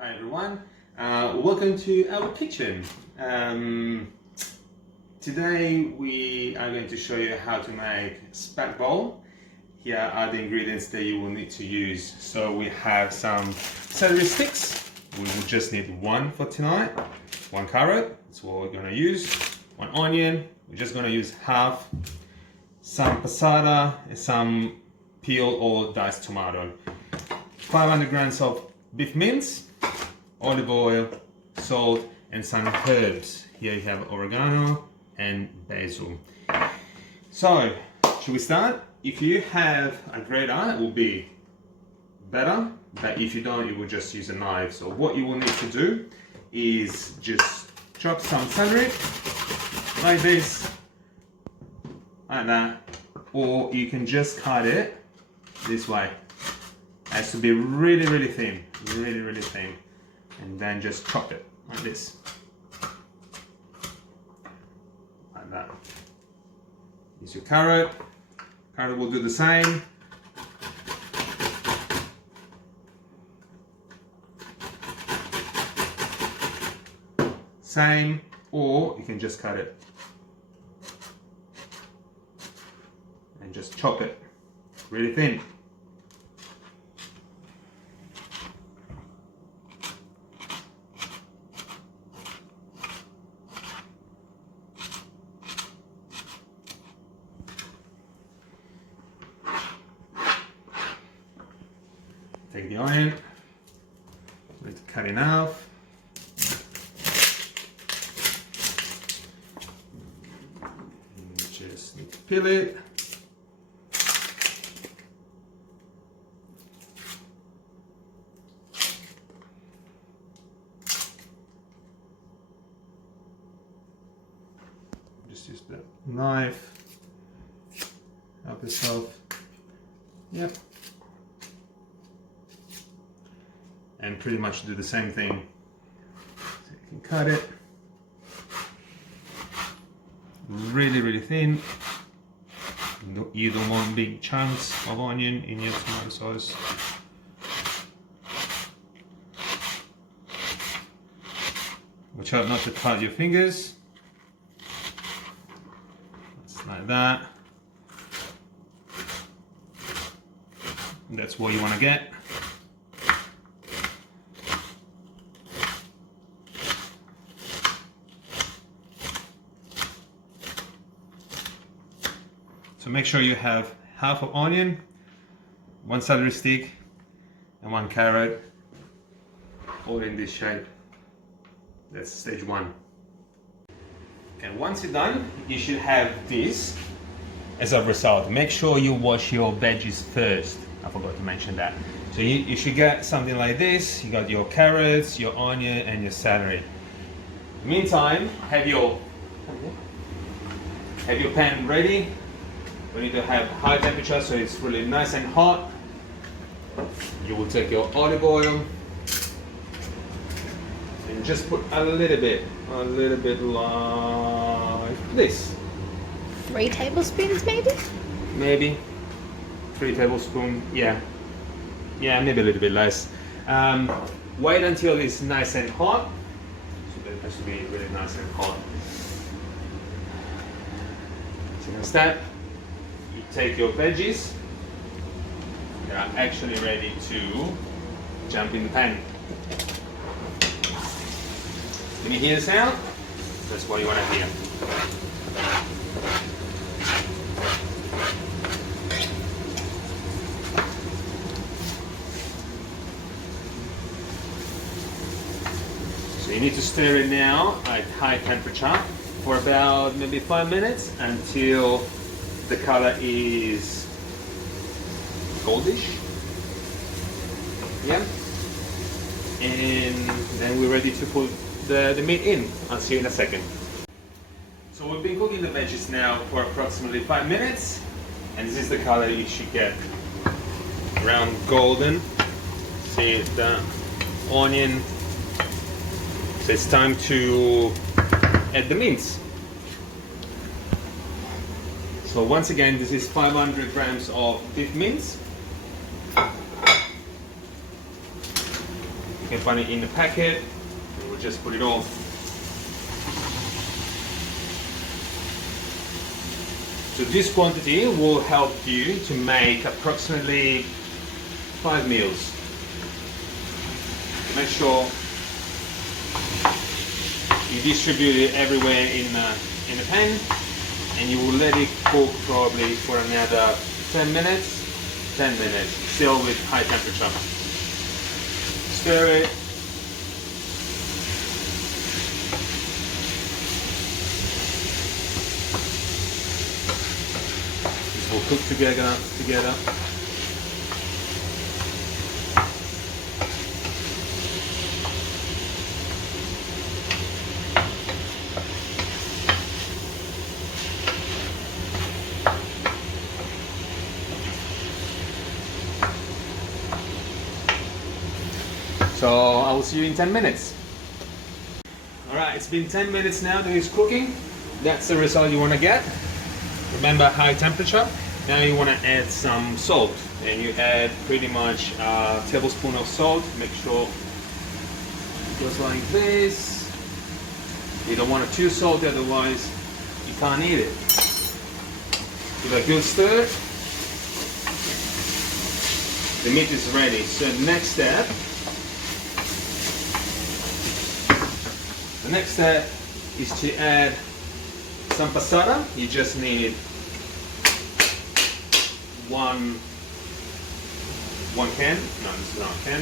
Hi everyone, welcome to our kitchen. Today we are going to show you how to make spag bowl. Here are the ingredients that you will need to use. So we have some celery sticks. We will just need one for tonight. One carrot, that's what we're going to use. One onion, we're just going to use half. Some passata and some peeled or diced tomato. 500 grams of beef mince, olive oil, salt, and some herbs. Here you have oregano and basil. So, should we start? If you have a grater, it will be better, but if you don't, you will just use a knife. So what you will need to do is just chop some celery, like this, like that, or you can just cut it this way. It has to be really thin, really thin, and then just chop it like this, like that. Use your carrot. Carrot will do the same. Same, or you can just cut it and just chop it really thin. Take the onion, let's cut it in half. Just need to peel it. Just use the knife. Help yourself. Yep. And pretty much do the same thing. So you can cut it really thin. You don't want big chunks of onion in your tomato sauce. Watch out not to cut your fingers. Just like that. That's what you want to get. So make sure you have half of onion, one celery stick, and one carrot, all in this shape. That's stage one. And once you're done, you should have this as a result. Make sure you wash your veggies first. I forgot to mention that. So you should get something like this. You got your carrots, your onion, and your celery. Meantime, have your pan ready. We need to have high temperature so it's really nice and hot. You will take your olive oil and just put a little bit like this. 3 tablespoons maybe? Maybe 3 tablespoons, yeah, maybe a little bit less. Wait until it's nice and hot. So it has to be really nice and hot. Second step. You take your veggies, they are actually ready to jump in the pan. Can you hear the sound? That's what you want to hear. So you need to stir it now at high temperature for about maybe 5 minutes until the color is goldish, yeah, and then we're ready to put the meat in. I'll see you in a second. So we've been cooking the veggies now for approximately 5 minutes, and this is the color you should get, around golden. See the onion. So it's time to add the mince. So once again, this is 500 grams of beef mince. You can find it in the packet. We'll just put it on. So this quantity will help you to make approximately 5 meals. Make sure you distribute it everywhere in the pan, and you will let it cook probably for another 10 minutes. 10 minutes, still with high temperature. Stir it. This will cook together. So I will see you in 10 minutes. Alright, it's been 10 minutes now that it's cooking. That's the result you want to get. Remember, high temperature. Now you want to add some salt. And you add pretty much a tablespoon of salt. Make sure it goes like this. You don't want it too salty, otherwise you can't eat it. Give it a good stir. The meat is ready. So next step. The next step is to add some passata. You just need one can. No, this is not a can.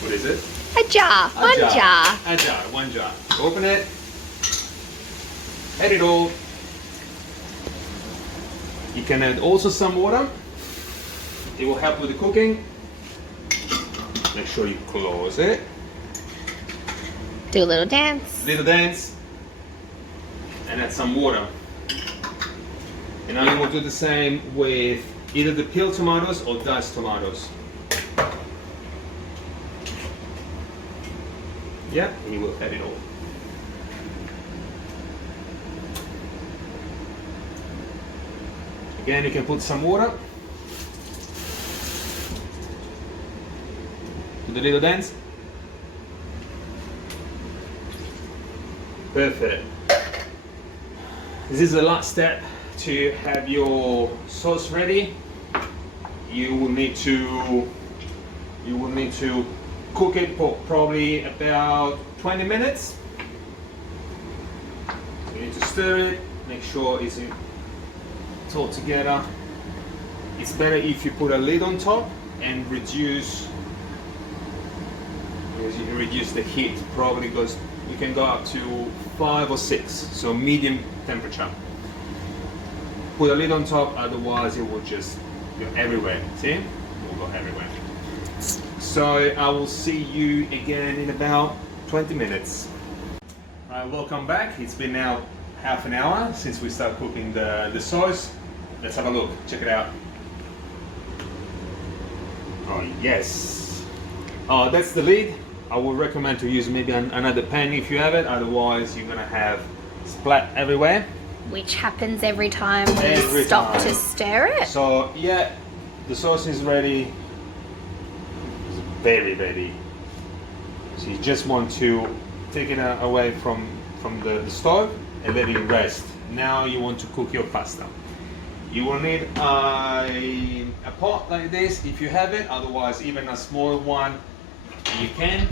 What is it? A jar. One jar. A jar. One jar. Open it. Add it all. You can add also some water. It will help with the cooking. Make sure you close it. Do a little dance. Little dance. And add some water. And now you will do the same with either the peeled tomatoes or diced tomatoes. Yeah, and you will add it all. Again, you can put some water. Do the little dance. Perfect. This is the last step to have your sauce ready. You will need to cook it for probably about 20 minutes. You need to stir it, make sure it's all together. It's better if you put a lid on top and reduce the heat. Probably goes, you can go up to 5 or 6, so medium temperature. Put a lid on top, otherwise it will just go everywhere. See? It will go everywhere. So I will see you again in about 20 minutes. Alright, welcome back. It's been now half an hour since we started cooking the sauce. Let's have a look. Check it out. Oh yes. Oh, that's the lid. I would recommend to use maybe another pan if you have it. Otherwise, you're gonna have splat everywhere. Which happens every time we stop to stir it. So yeah, the sauce is ready. It's very ready. So you just want to take it away from the stove and let it rest. Now you want to cook your pasta. You will need a pot like this if you have it. Otherwise, even a small one you can.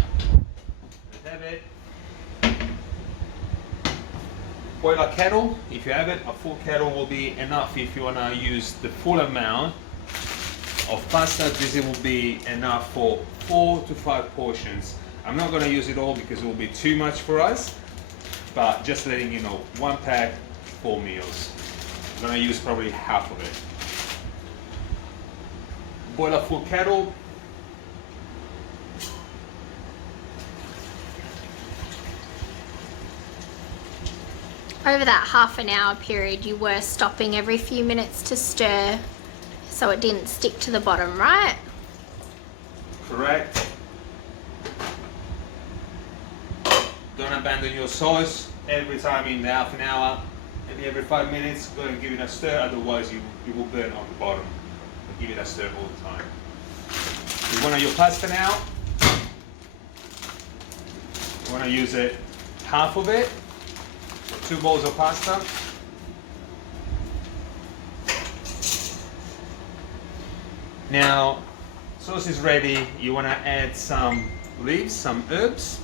Have it. Boil a kettle if you have it. A full kettle will be enough if you want to use the full amount of pasta. This will be enough for 4 to 5 portions. I'm not going to use it all because it will be too much for us, but just letting you know, 1 pack, 4 meals. I'm going to use probably half of it. Boil a full kettle. Over that half an hour period, you were stopping every few minutes to stir so it didn't stick to the bottom, right? Correct. Don't abandon your sauce every time in the half an hour. Maybe every 5 minutes, go and give it a stir, otherwise you will burn on the bottom. Give it a stir all the time. You want your pasta now. want to use it, half of it, for 2 bowls of pasta. Now, sauce is ready. You want to add some leaves, some herbs.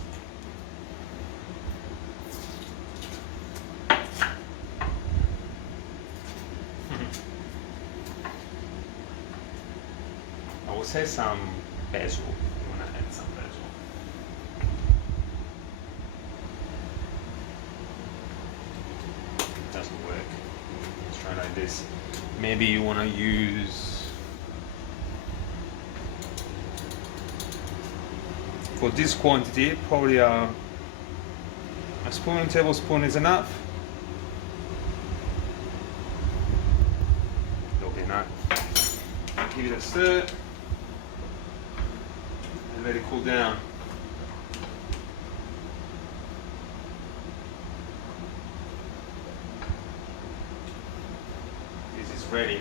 I would say some basil. You want to add some basil. Doesn't work. Let's try like this. Maybe you want to use, for this quantity, probably a tablespoon is enough. It'll be enough. Give it a stir and let it cool down. This is ready.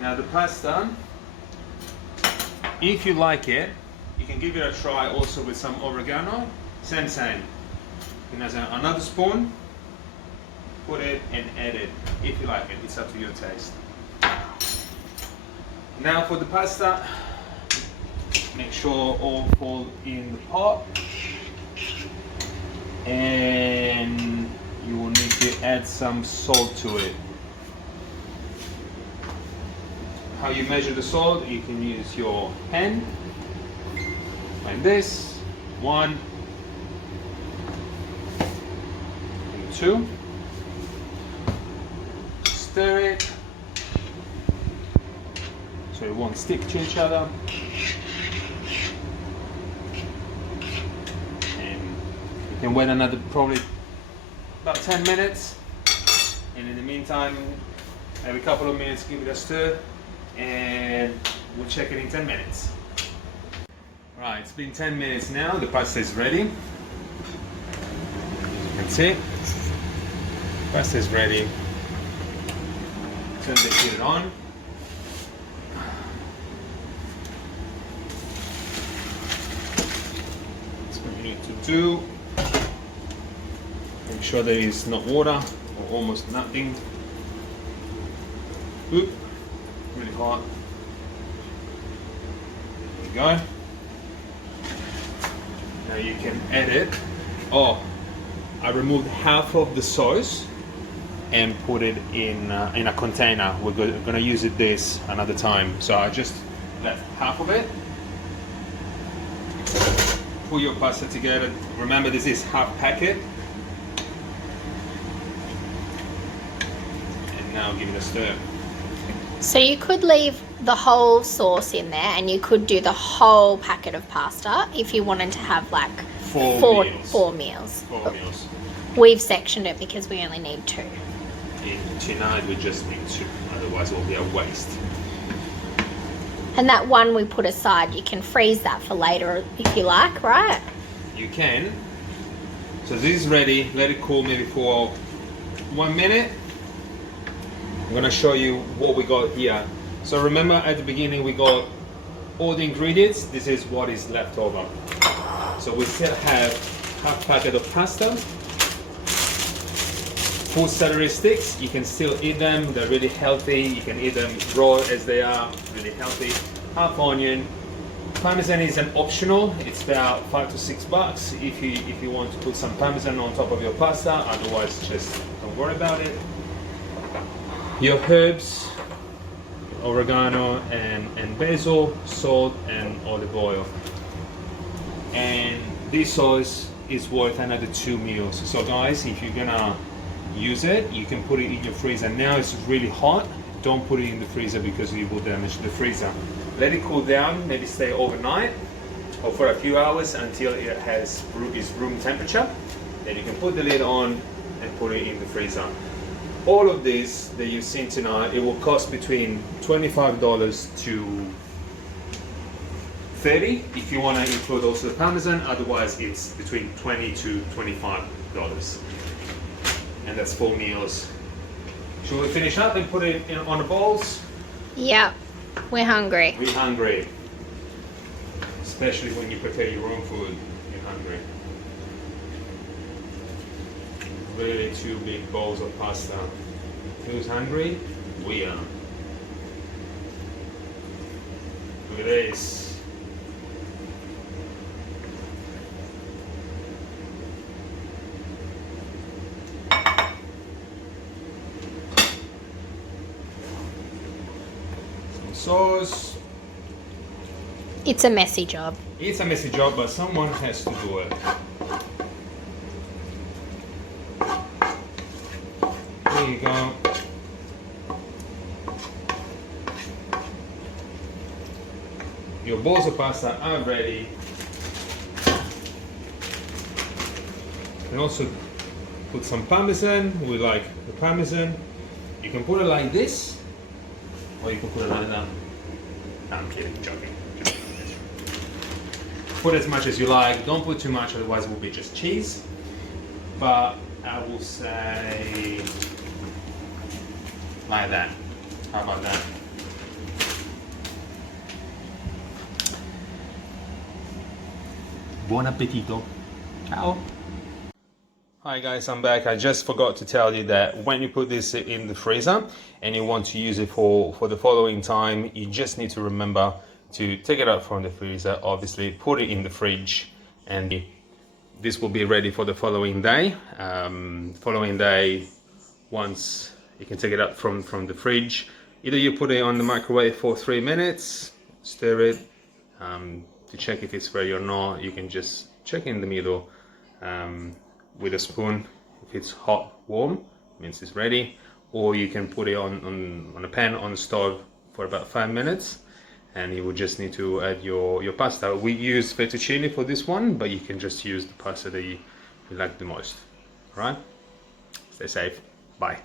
Now the pasta, if you like it, you can give it a try also with some oregano. Same. You can add another spoon, put it and add it. If you like it, it's up to your taste. Now for the pasta, make sure all fall in the pot, and you will need to add some salt to it. How you measure the salt, you can use your hand like this. 1 and 2. Stir it so it won't stick to each other. And you can wait another probably about 10 minutes. And in the meantime, every couple of minutes give it a stir, and we'll check it in 10 minutes. Right, it's been 10 minutes now. The pasta is ready. As you can see, pasta is ready. Turn the heat on. That's what you need to do. Make sure there is not water or almost nothing. Oop, really hot. There you go. Now you can add it. Oh, I removed half of the sauce and put it in a container. We're gonna use it this another time. So I just left half of it. Put your pasta together. Remember, this is half packet. And now give it a stir. So you could leave the whole sauce in there, and you could do the whole packet of pasta if you wanted to have like four meals. We've sectioned it because we only need 2. Tonight we just need 2, otherwise it will be a waste. And that one we put aside, you can freeze that for later if you like, right? You can. So this is ready. Let it cool maybe for 1 minute. I'm gonna show you what we got here. So remember at the beginning we got all the ingredients. This is what is left over. So we still have half packet of pasta, 4 celery sticks. You can still eat them, they're really healthy. You can eat them raw as they are, really healthy. Half onion. Parmesan is an optional. It's about $5 to $6 if you want to put some parmesan on top of your pasta. Otherwise, just don't worry about it. Your herbs, oregano and basil, salt and olive oil. And this sauce is worth another 2 meals. So guys, if you're gonna use it, you can put it in your freezer. Now it's really hot. Don't put it in the freezer because it will damage the freezer. Let it cool down, maybe stay overnight or for a few hours until it is room temperature. Then you can put the lid on and put it in the freezer. All of this that you've seen tonight, it will cost between $25 to $30 if you want to include also the parmesan. Otherwise, it's between $20 to $25, and that's 4 meals. Should we finish up and put it on the bowls? Yep, we're hungry. We're hungry. especially when you prepare your own food in Hungary. Really 2 big bowls of pasta. Who's hungry? We are. Look at this. Some sauce. It's a messy job. It's a messy job, but someone has to do it. There you go. Your bowls of pasta are ready. You can also put some parmesan. We like the parmesan. You can put it like this, or you can put it like that. I'm kidding, joking. Put as much as you like. Don't put too much, otherwise it will be just cheese. But I will say like that. How about that? Buon appetito. Ciao. Hi guys, I'm back. I just forgot to tell you that when you put this in the freezer and you want to use it for the following time, you just need to remember to take it out from the freezer, obviously put it in the fridge, and this will be ready for the following day. Once you can take it out from the fridge, either you put it on the microwave for 3 minutes, stir it, to check if it's ready or not. You can just check in the middle with a spoon. If it's hot, warm, means it's ready. Or you can put it on a pan on the stove for about 5 minutes, and you will just need to add your pasta. We use fettuccine for this one, but you can just use the pasta that you like the most. All right? Stay safe. Bye.